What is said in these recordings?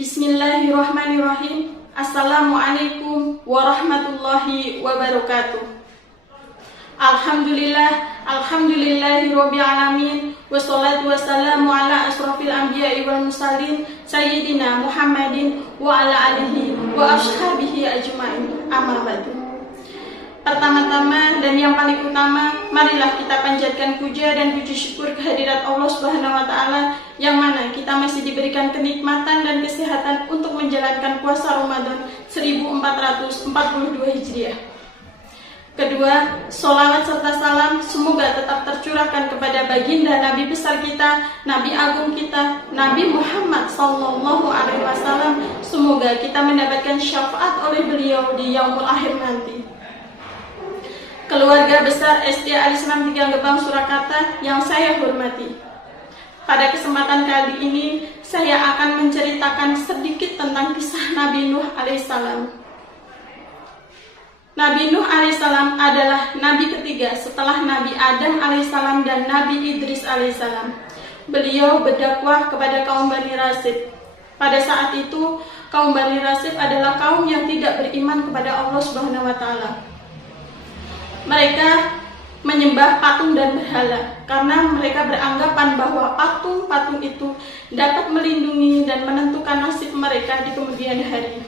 Bismillahirrahmanirrahim. Assalamualaikum warahmatullahi wabarakatuh. Alhamdulillahirabbil alamin. Wassalatu wassalamu ala asrofil anbiya'i wal mursalin sayyidina Muhammadin wa ala alihi wa ashabihi ajmain. Amma ba'du. Pertama-tama dan yang paling utama, marilah kita panjatkan puja dan puji syukur kehadirat Allah Subhanahu wa taala yang mana kita masih diberikan kenikmatan dan kesehatan untuk menjalankan puasa Ramadan 1442 Hijriah. Kedua, sholawat serta salam semoga tetap tercurahkan kepada baginda Nabi besar kita, Nabi agung kita, Nabi Muhammad sallallahu alaihi wasallam. Semoga kita mendapatkan syafaat oleh beliau di yaumul akhir nanti. Keluarga besar SD Al-Islam 3 Gebang Surakarta yang saya hormati. Pada kesempatan kali ini saya akan menceritakan sedikit tentang kisah Nabi Nuh alaihissalam. Nabi Nuh alaihissalam adalah nabi ketiga setelah Nabi Adam alaihissalam dan Nabi Idris alaihissalam. Beliau berdakwah kepada kaum Bani Rasib. Pada saat itu kaum Bani Rasib adalah kaum yang tidak beriman kepada Allah Subhanahu wa taala. Mereka menyembah patung dan berhala karena mereka beranggapan bahwa patung-patung itu dapat melindungi dan menentukan nasib mereka di kemudian hari.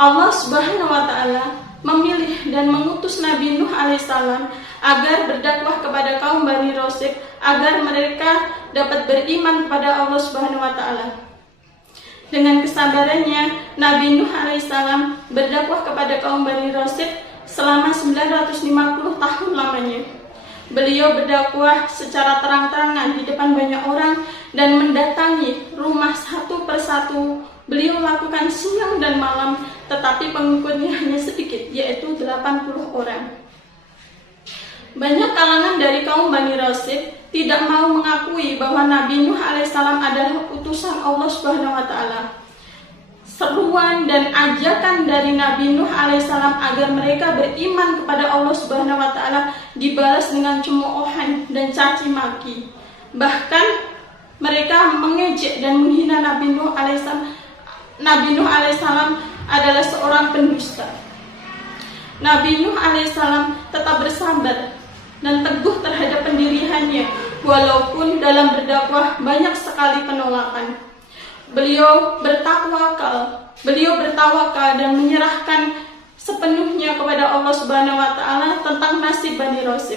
Allah Subhanahu wa taala memilih dan mengutus Nabi Nuh alaihissalam agar berdakwah kepada kaum Bani Rasib agar mereka dapat beriman kepada Allah Subhanahu wa taala. Dengan kesabarannya, Nabi Nuh alaihissalam berdakwah kepada kaum Bani Rasib selama 950 tahun lamanya. Beliau berdakwah secara terang-terangan di depan banyak orang dan mendatangi rumah satu persatu. Beliau lakukan siang dan malam, tetapi pengikutnya hanya sedikit, yaitu 80 orang. Banyak kalangan dari kaum Bani Rasib tidak mau mengakui bahwa Nabi Nuh alaihissalam adalah utusan Allah Subhanahu wa taala. Seruan dan ajakan dari Nabi Nuh alaihissalam agar mereka beriman kepada Allah Subhanahu wa taala dibalas dengan cemoohan dan caci maki. Bahkan mereka mengejek dan menghina Nabi Nuh alaihissalam. Nabi Nuh alaihissalam adalah seorang pendusta. Nabi Nuh alaihissalam tetap bersabar dan teguh terhadap pendiriannya walaupun dalam berdakwah banyak sekali penolakan. Beliau bertawakal dan menyerahkan sepenuhnya kepada Allah Subhanahu wa taala tentang nasib Bani Rasib.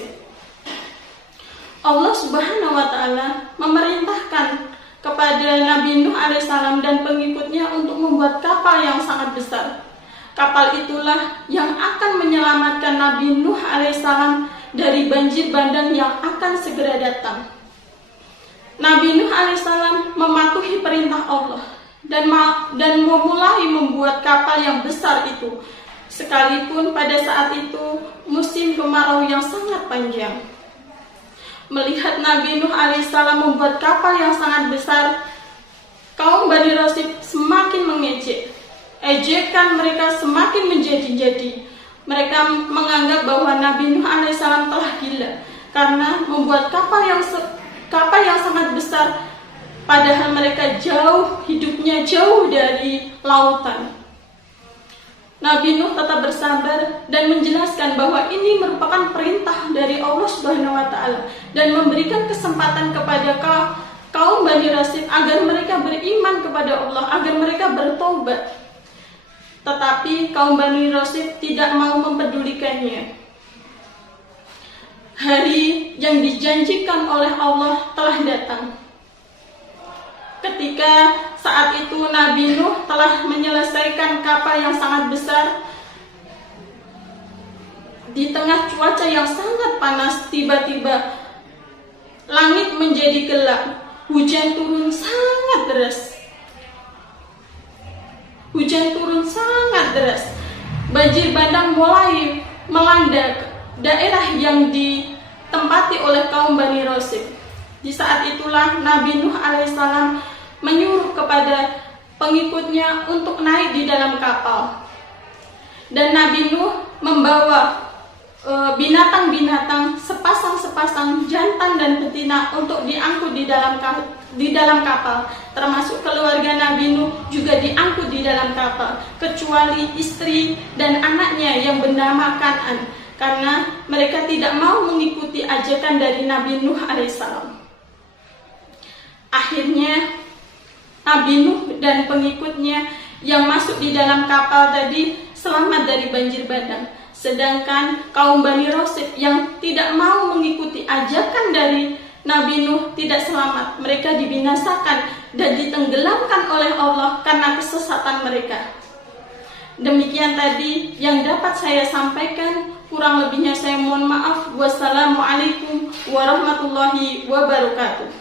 Allah Subhanahu wa taala memerintahkan kepada Nabi Nuh alaihissalam dan pengikutnya untuk membuat kapal yang sangat besar. Kapal itulah yang akan menyelamatkan Nabi Nuh alaihissalam dari banjir bandang yang akan segera datang. Nabi Nuh alaihissalam mematuhi perintah Allah dan memulai membuat kapal yang besar itu, sekalipun pada saat itu musim kemarau yang sangat panjang. Melihat Nabi Nuh alaihissalam membuat kapal yang sangat besar, kaum Bani Rasib semakin mengejek. Ejekan mereka semakin menjadi-jadi. Mereka menganggap bahwa Nabi Nuh alaihissalam telah gila karena membuat kapal yang sangat besar, padahal mereka hidupnya jauh dari lautan. Nabi Nuh tetap bersabar dan menjelaskan bahwa ini merupakan perintah dari Allah Subhanahu wa taala dan memberikan kesempatan kepada kaum Bani Rasib agar mereka beriman kepada Allah, agar mereka bertobat. Tetapi kaum Bani Rasib tidak mau mempedulikannya. Hari yang dijanjikan oleh Allah telah datang. Ketika saat itu Nabi Nuh telah menyelesaikan kapal yang sangat besar, di tengah cuaca yang sangat panas, tiba-tiba langit menjadi gelap, hujan turun sangat deras. Banjir bandang mulai melanda daerah yang ditempati oleh kaum Bani Rasib. Di saat itulah Nabi Nuh alaihissalam menyuruh kepada pengikutnya untuk naik di dalam kapal. Dan Nabi Nuh membawa binatang-binatang sepasang-sepasang jantan dan betina untuk diangkut di dalam kapal, termasuk keluarga Nabi Nuh juga diangkut di dalam kapal, kecuali istri dan anaknya yang bernama Kan'an, karena mereka tidak mau mengikuti ajakan dari Nabi Nuh alaihissalam. Akhirnya Nabi Nuh dan pengikutnya yang masuk di dalam kapal tadi selamat dari banjir bandang. Sedangkan kaum Bani Rosid yang tidak mau mengikuti ajakan dari Nabi Nuh tidak selamat. Mereka dibinasakan dan ditenggelamkan oleh Allah karena kesesatan mereka. Demikian tadi yang dapat saya sampaikan. Kurang lebihnya saya mohon maaf. Wassalamualaikum warahmatullahi wabarakatuh.